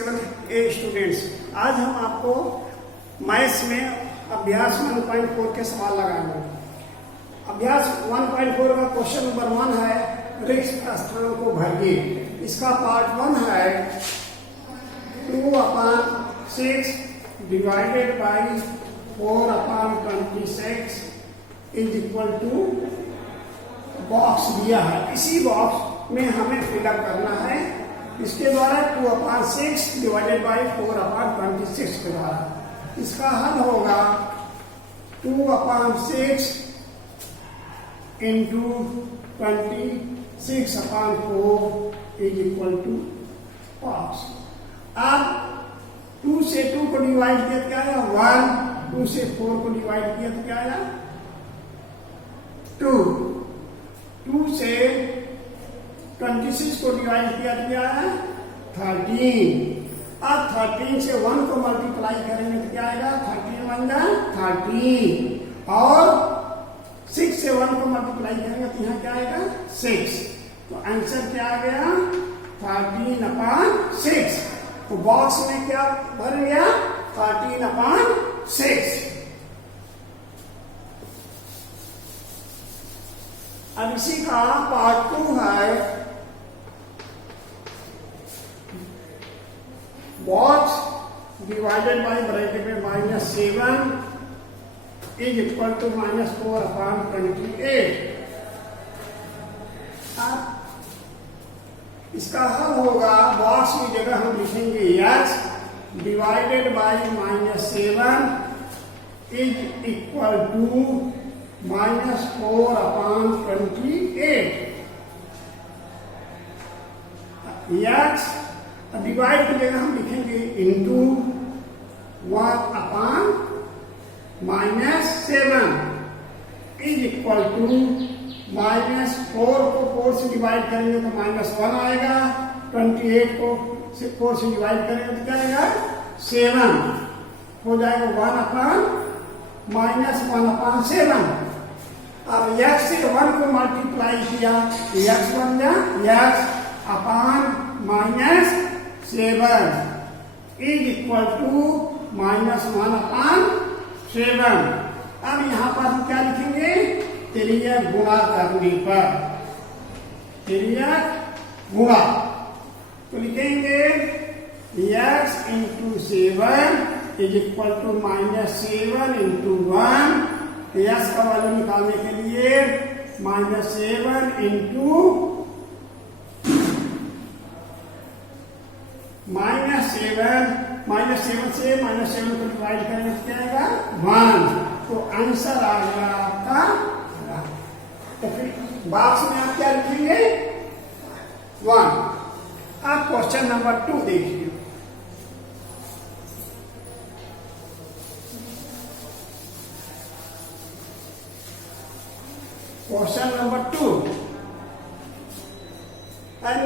केवल ए स्टूडेंट्स, आज हम आपको मैथ्स में अभ्यास 1.4 के सवाल लगाएंगे। अभ्यास 1.4 का क्वेश्चन नंबर 1 है रिक्त स्थान को भरिए। इसका पार्ट 1 है 2/6 divided by 4/26 is equal to box दिया है। इसी बॉक्स में हमें फिलअप करना है इसके द्वारा 2/6 डिवाइडेड बाई 4/26 के द्वारा। इसका हल होगा 2/6 into 26/4 is equal to box. अब 2 से 2 को डिवाइड किया तो क्या आया 1, 2 से 4 को डिवाइड किया तो क्या आया 2, 2 से 26 को डिवाइड किया तो क्या है 13। अब 13 से 1 को मल्टीप्लाई करेंगे तो क्या आएगा 13 1 13 और 6 से 1 को मल्टीप्लाई करेंगे तो यहाँ क्या आएगा 6। तो आंसर क्या आ गया 13/6। तो बॉक्स में क्या भर गया 13/6। अब इसी का पार्ट 2 है बॉक्स डिवाइडेड बाई ब्रैकेट में -7 इज इक्वल टू -4/28। अब इसका हल होगा बॉक्स की जगह हम लिखेंगे x divided by -7 is equal to -4/28। x divide की जगह हम लिखेंगे इंटू 1/-7 इज इक्वल टू -4 को 4 से डिवाइड करेंगे तो -1 आएगा, 28 को 4 से डिवाइड करेंगे तो क्या आएगा 7 हो जाएगा 1/-1/7। अब x से 1 को मल्टीप्लाई किया x बन गया x -7 इज इक्वल टू -1/7। अब यहां पर हम क्या लिखेंगे तिर्यक गुणा करने पर तिर्यक गुणा तो लिखेंगे x into 7 is equal to -7 into 1। x का वैल्यू निकालने के लिए -7 इंटू -7 से -7 को डिवाइड करेंगे तो क्या आएगा 1। तो आंसर आ गया आपका। तो फिर बॉक्स में आप क्या लिखेंगे 1। अब क्वेश्चन नंबर 2 देखिए। क्वेश्चन नंबर 2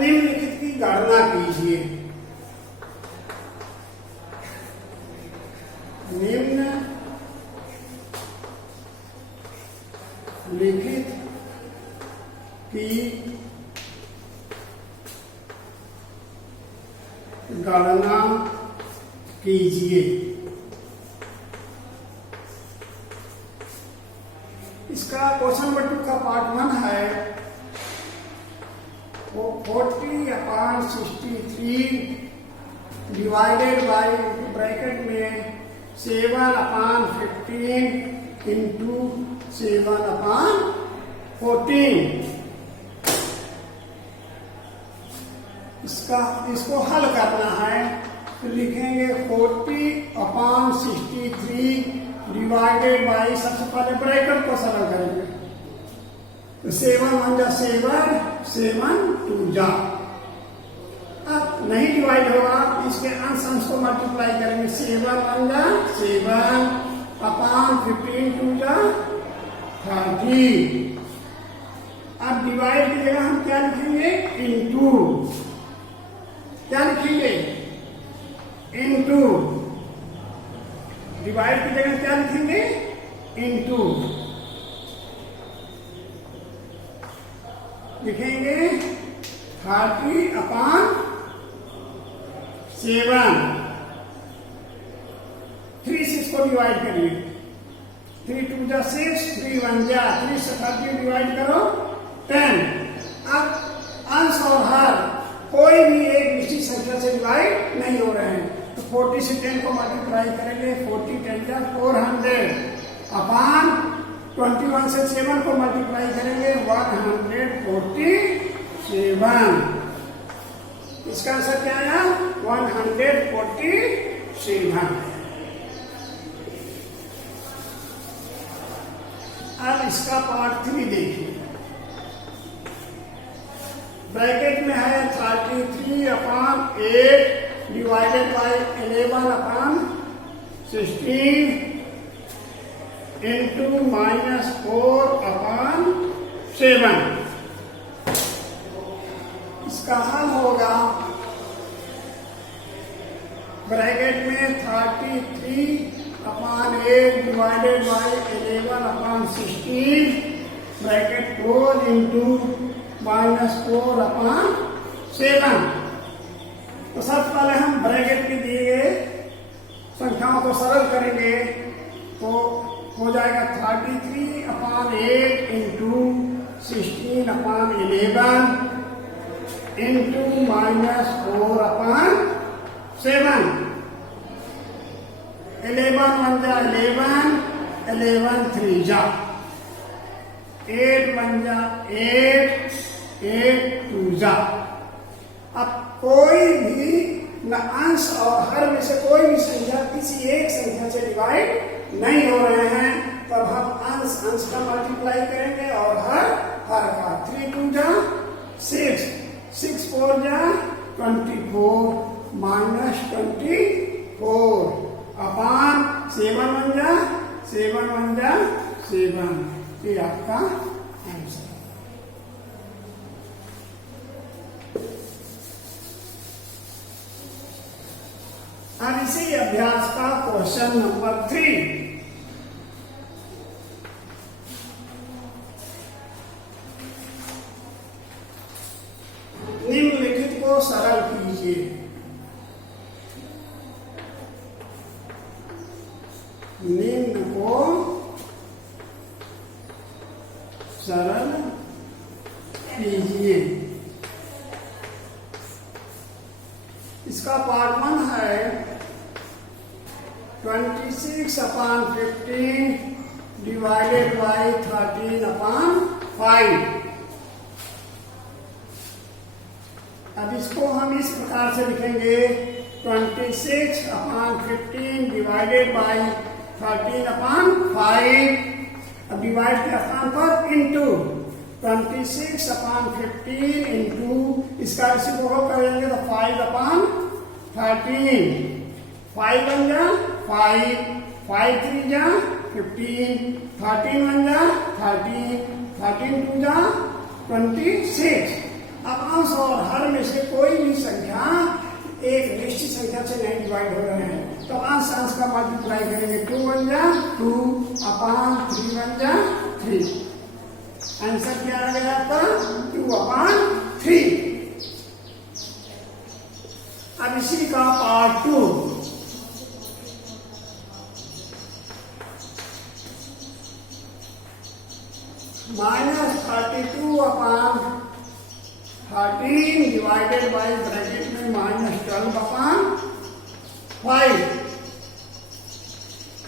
निम्नलिखित की गणना कीजिए। निम्नलिखित की गणना कीजिए। इसका क्वेश्चन नंबर 2 का पार्ट 1 है वो 40/63 डिवाइडेड बाई ब्रैकेट में 7/15 इंटू 7/14। इसको हल करना है तो लिखेंगे 40/63 डिवाइडेड बाई सबसे पहले ब्रैकेट को सरल करेंगे तो 7 1 7 7 2 जा। अब नहीं डिवाइड होगा इसके अंश को मल्टीप्लाई करेंगे 7 1 7/15 2 जा 30। अब डिवाइड की जगह हम क्या लिखेंगे इंटू क्या लिखेंगे इंटू डिवाइड की जगह क्या लिखेंगे इंटू लिखेंगे 30/7 7, 3 6 को डिवाइड करिए, 3 2 जा 6, 3 1 जा 3 से 30 डिवाइड करो 10। अब अंश और हर कोई भी एक निश्चित संख्या से डिवाइड नहीं हो रहे हैं, तो 40 से 10 को मल्टीप्लाई करेंगे, 40 10 जा 400 अपान 21 से 7 को मल्टीप्लाई करेंगे 147। इसका आंसर क्या आया? 147। अब इसका पार्ट 3 देखिए। ब्रैकेट में है 33 अपान 8 डिवाइडेड बाई 11 अपान 16 इंटू -4 अपान 7। इसका हल होगा ब्रैकेट में 33 अपान 8 divided by 11 upon 16 bracket close into -4 अपान 7। तो सबसे पहले हम ब्रैकेट में दिए गए संख्याओं को सरल करेंगे, तो हो जाएगा 33 अपान 8 इंटू 16 अपान 11 इंटू -4 अपान 7। 11 1 जा 11, 11 3 जा 8 1 जा 8, 8 2 जा। अब कोई भी न अंश और हर में से कोई भी संख्या किसी एक संख्या से डिवाइड नहीं हो रहे हैं, तब हम अंश अंश का मल्टीप्लाई करेंगे और हर हर का। 3 2 जा 6, 6 4 जा 24 -24 अपान 7 1 जा 7 1 जा 7। ये आपका आंसर। अब इसी अभ्यास का क्वेश्चन नंबर 3। निम्नलिखित को सरल कीजिए। निम्न को सरल कीजिए। इसका पार्ट 1 है 26 अपान 15 डिवाइडेड बाई 13 अपान 5। अब इसको हम इस प्रकार से लिखेंगे 26 अपान 15 डिवाइडेड बाई 13 अपान 5। अब डिवाइड के स्थान पर इंटू 26 अपान 15 इंटू इसका रेसिप्रोकल करेंगे तो 5 अपान 13। 5 1 जा 5, 5 3 जा 15, 13 1 जा 13, 13 2 जा 26। अब अंश और हर में से कोई भी संख्या एक निश्चित संख्या से नहीं डिवाइड हो रहे हैं, तो अंश अंश का मल्टीप्लाई करेंगे। 2 1 जा 2 अपान 3 1 जा 3। आंसर क्या आ गया आपका? 2 अपान 3। अब इसी का part 2। -32 upon 13 divided by bracket में -12 अपान 5।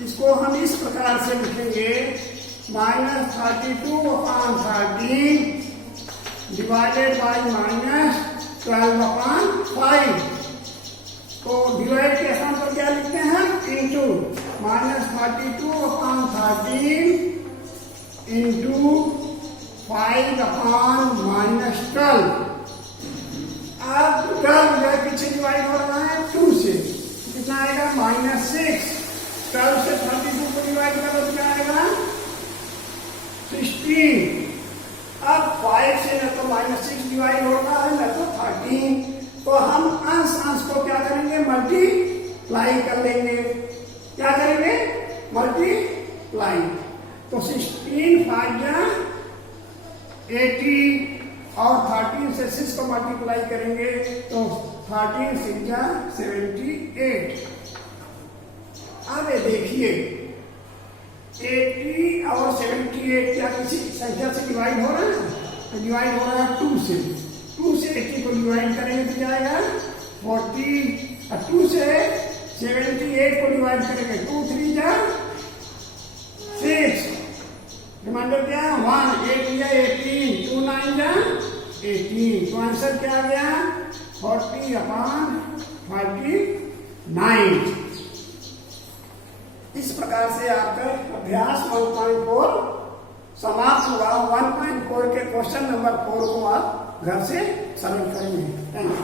इसको हम इस प्रकार से लिखेंगे -32 अपान 13 डिवाइडेड बाई -12 अपान 5। तो डिवाइड के स्थान पर क्या लिखते हैं? इंटू -32 अपान 13 इंटू 5 अपान -12। अब 12 जो पीछे डिवाइड हो रहा है 2 से, कितना आएगा? -6। 12 से 32 को डिवाइड करो तो क्या आएगा? 16। अब 5 से न तो -6 डिवाइड होता है न तो 13, तो हम अंश अंश को क्या करेंगे? मल्टीप्लाई कर लेंगे। क्या करेंगे? मल्टीप्लाई। तो 16 5 जा 80 और 13 से 6 को मल्टीप्लाई करेंगे तो 14 6 78। अब ये देखिए 80 और 78 क्या किसी संख्या से डिवाइड हो रहा है? तो डिवाइड हो रहा है 2 से। 2 से 80 को डिवाइड करेंगे तो जाएगा 40, और 2 से 78 को डिवाइड करेंगे 2 3 जा 6, रिमाइंडर क्या 1, 8 जा 18, 2 9 जा 18। तो आंसर क्या आ गया 40/49। इस प्रकार से आपका अभ्यास 1.4 समाप्त हुआ। 1.4 के क्वेश्चन नंबर 4 को आप घर से सरल करेंगे। Thank you.